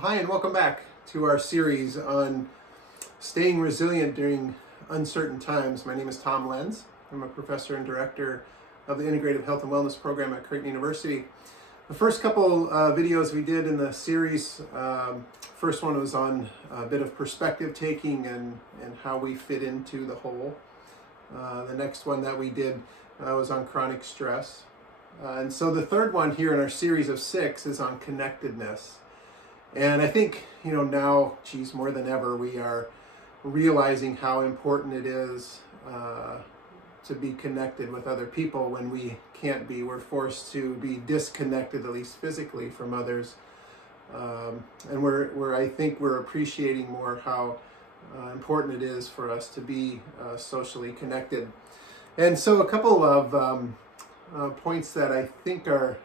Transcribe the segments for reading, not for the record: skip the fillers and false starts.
Hi, and welcome back to our series on staying resilient during uncertain times. My name is Tom Lenz. I'm a professor and director of the Integrative Health and Wellness program at Creighton University. The first couple videos we did in the series, first one was on a bit of perspective taking and how we fit into the whole. The next one that we did was on chronic stress. And so the third one here in our series of 6 is on connectedness. And I think, now, more than ever, we are realizing how important it is to be connected with other people when we can't be. We're forced to be disconnected, at least physically, from others. And I think we're appreciating more how important it is for us to be socially connected. And so a couple of points that I think are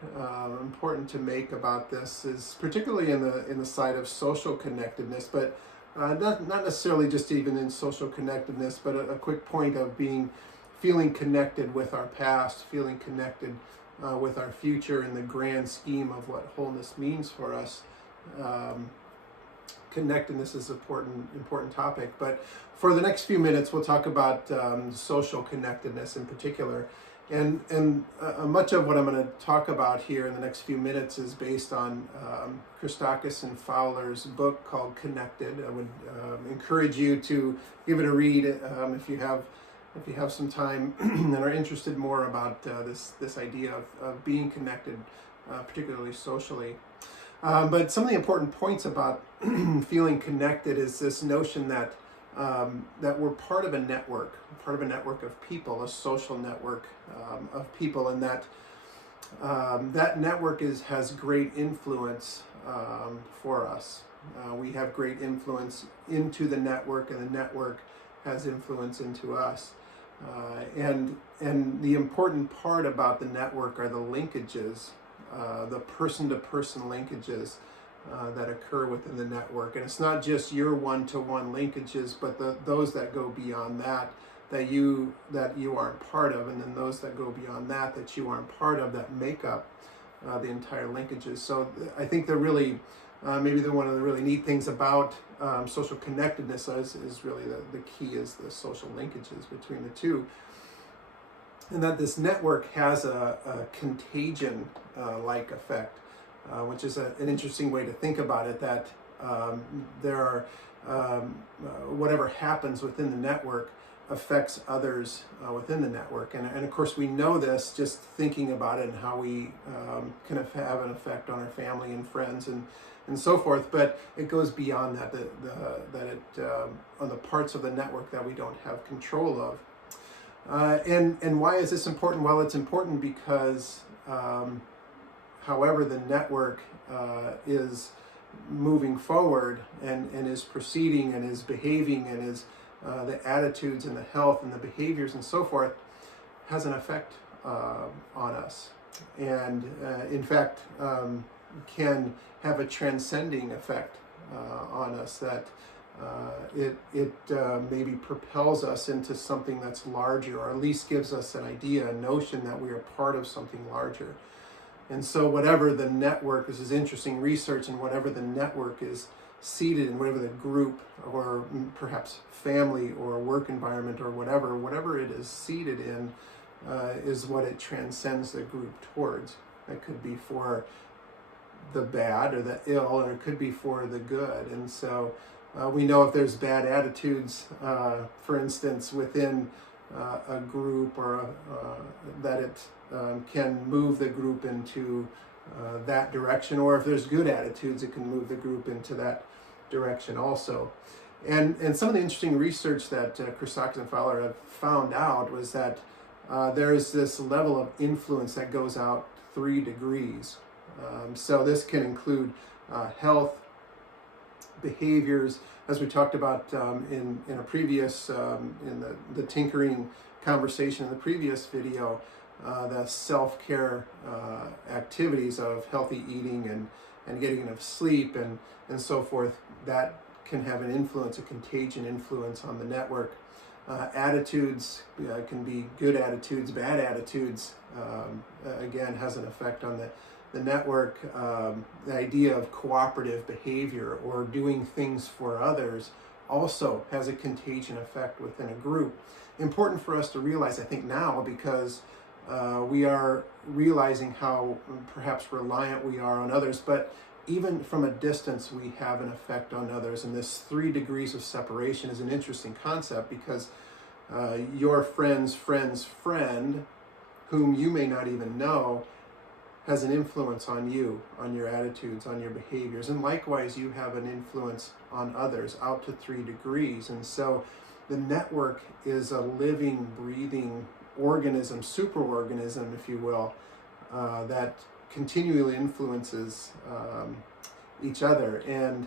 important to make about this is particularly in the side of social connectedness, but not necessarily just even in social connectedness, but a quick point of feeling connected with our past, feeling connected with our future in the grand scheme of what wholeness means for us. Connectedness is an important topic, but for the next few minutes we'll talk about social connectedness in particular. And much of what I'm going to talk about here in the next few minutes is based on Christakis and Fowler's book called Connected. I would encourage you to give it a read if you have some time and are interested more about this idea of being connected, particularly socially. But some of the important points about feeling connected is this notion that we're part of a network of people, a social network of people, and that network has great influence for us. We have great influence into the network, and the network has influence into us. And the important part about the network are the linkages, the person-to-person linkages that occur within the network. And it's not just your one-to-one linkages, but those that go beyond that you aren't part of, and then those that go beyond that you aren't part of, that make up the entire linkages. So I think they're really, maybe one of the really neat things about social connectedness is really the key is the social linkages between the two. And that this network has a contagion like effect. Which is an interesting way to think about it, that there are, whatever happens within the network affects others within the network. And of course we know this just thinking about it and how we can have an effect on our family and friends and so forth, but it goes beyond that, on the parts of the network that we don't have control of. And why is this important? Well, it's important because however the network is moving forward and is proceeding and is behaving and is the attitudes and the health and the behaviors and so forth has an effect on us, and in fact can have a transcending effect on us, that it maybe propels us into something that's larger, or at least gives us an idea, a notion that we are part of something larger. And so whatever the network, this is interesting research, and whatever the network is seated in, whatever the group or perhaps family or work environment or whatever it is seated in, is what it transcends the group towards. It could be for the bad or the ill, or it could be for the good. And so we know if there's bad attitudes, for instance, within a group, or that it can move the group into that direction, or if there's good attitudes, it can move the group into that direction also. And some of the interesting research that Christakis and Fowler have found out was that there is this level of influence that goes out 3 degrees. So this can include health, behaviors, as we talked about in a previous, in the tinkering conversation in the previous video, the self-care activities of healthy eating and getting enough sleep and so forth, that can have an influence, a contagion influence on the network. Attitudes can be good attitudes, bad attitudes, again, has an effect on The network, the idea of cooperative behavior or doing things for others also has a contagion effect within a group. Important for us to realize, I think, now, because we are realizing how perhaps reliant we are on others, but even from a distance, we have an effect on others. And this 3 degrees of separation is an interesting concept, because your friend's friend's friend, whom you may not even know, has an influence on you, on your attitudes, on your behaviors. And likewise, you have an influence on others out to 3 degrees. And so the network is a living, breathing organism, superorganism, if you will, that continually influences each other. And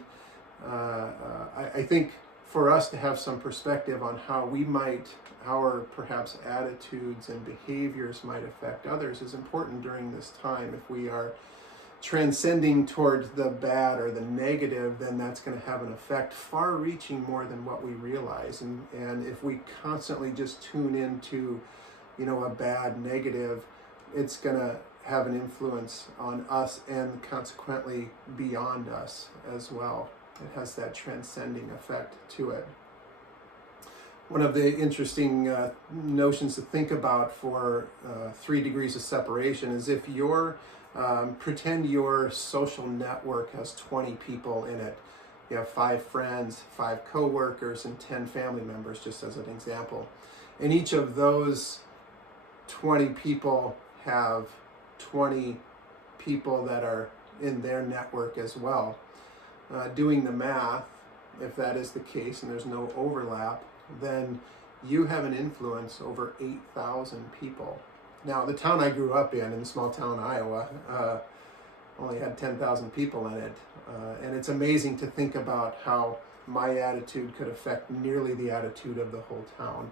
I think for us to have some perspective on how we might, our perhaps attitudes and behaviors might affect others is important during this time. If we are transcending towards the bad or the negative, then that's going to have an effect far reaching more than what we realize. And if we constantly just tune into, a bad negative, it's going to have an influence on us and consequently beyond us as well. It has that transcending effect to it. One of the interesting notions to think about for 3 degrees of separation is if pretend your social network has 20 people in it. You have 5 friends, 5 coworkers, and 10 family members, just as an example. And each of those 20 people have 20 people that are in their network as well. Doing the math, if that is the case and there's no overlap, then you have an influence over 8,000 people. Now, the town I grew up in small town Iowa, only had 10,000 people in it. And it's amazing to think about how my attitude could affect nearly the attitude of the whole town.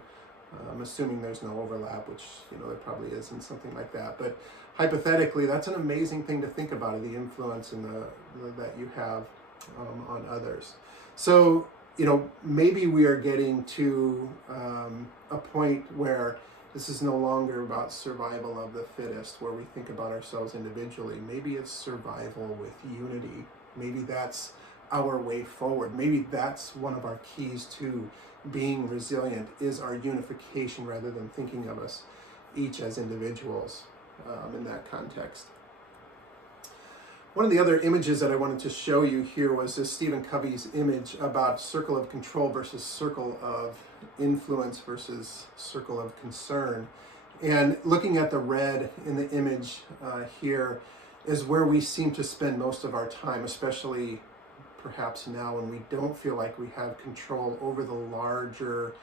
I'm assuming there's no overlap, which, there probably isn't, something like that. But hypothetically, that's an amazing thing to think about, the influence that you have on others. So, maybe we are getting to a point where this is no longer about survival of the fittest, where we think about ourselves individually. Maybe it's survival with unity. Maybe that's our way forward. Maybe that's one of our keys to being resilient, is our unification rather than thinking of us each as individuals in that context. One of the other images that I wanted to show you here was this Stephen Covey's image about circle of control versus circle of influence versus circle of concern. And looking at the red in the image here is where we seem to spend most of our time, especially perhaps now when we don't feel like we have control over the larger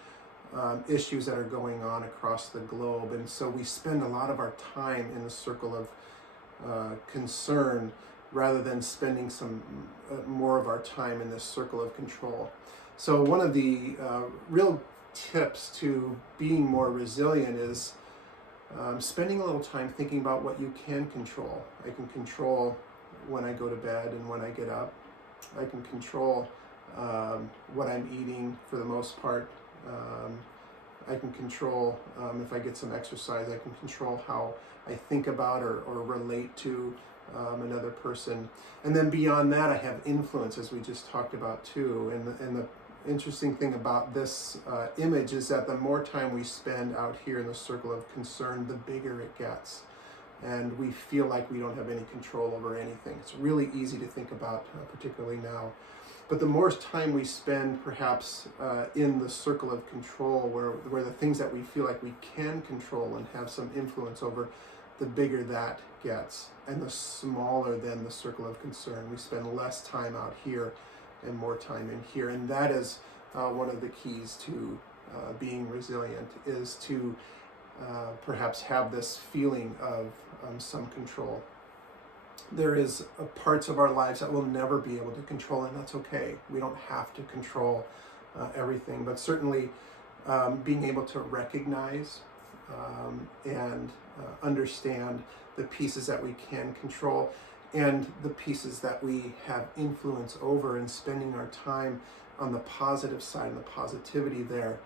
issues that are going on across the globe. And so we spend a lot of our time in the circle of concern rather than spending some more of our time in this circle of control. So one of the real tips to being more resilient is spending a little time thinking about what you can control. I can control when I go to bed and when I get up. I can control what I'm eating for the most part. I can control if I get some exercise. I can control how I think about or relate to another person. And then beyond that, I have influence, as we just talked about too. And the interesting thing about this image is that the more time we spend out here in the circle of concern, the bigger it gets. And we feel like we don't have any control over anything. It's really easy to think about, particularly now. But the more time we spend perhaps in the circle of control, where the things that we feel like we can control and have some influence over, the bigger that gets, and the smaller then the circle of concern. We spend less time out here and more time in here. And that is one of the keys to being resilient, is to perhaps have this feeling of some control. There is parts of our lives that we'll never be able to control, and that's okay. We don't have to control everything, but certainly being able to recognize and understand the pieces that we can control and the pieces that we have influence over, and spending our time on the positive side and the positivity there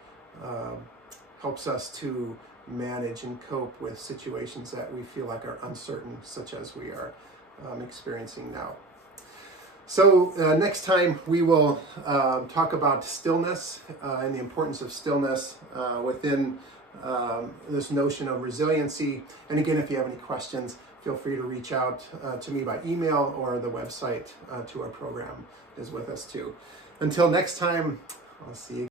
helps us to manage and cope with situations that we feel like are uncertain, such as we are experiencing now. So next time we will talk about stillness and the importance of stillness within this notion of resiliency. And again, if you have any questions, feel free to reach out to me by email, or the website to our program is with us too. Until next time, I'll see you.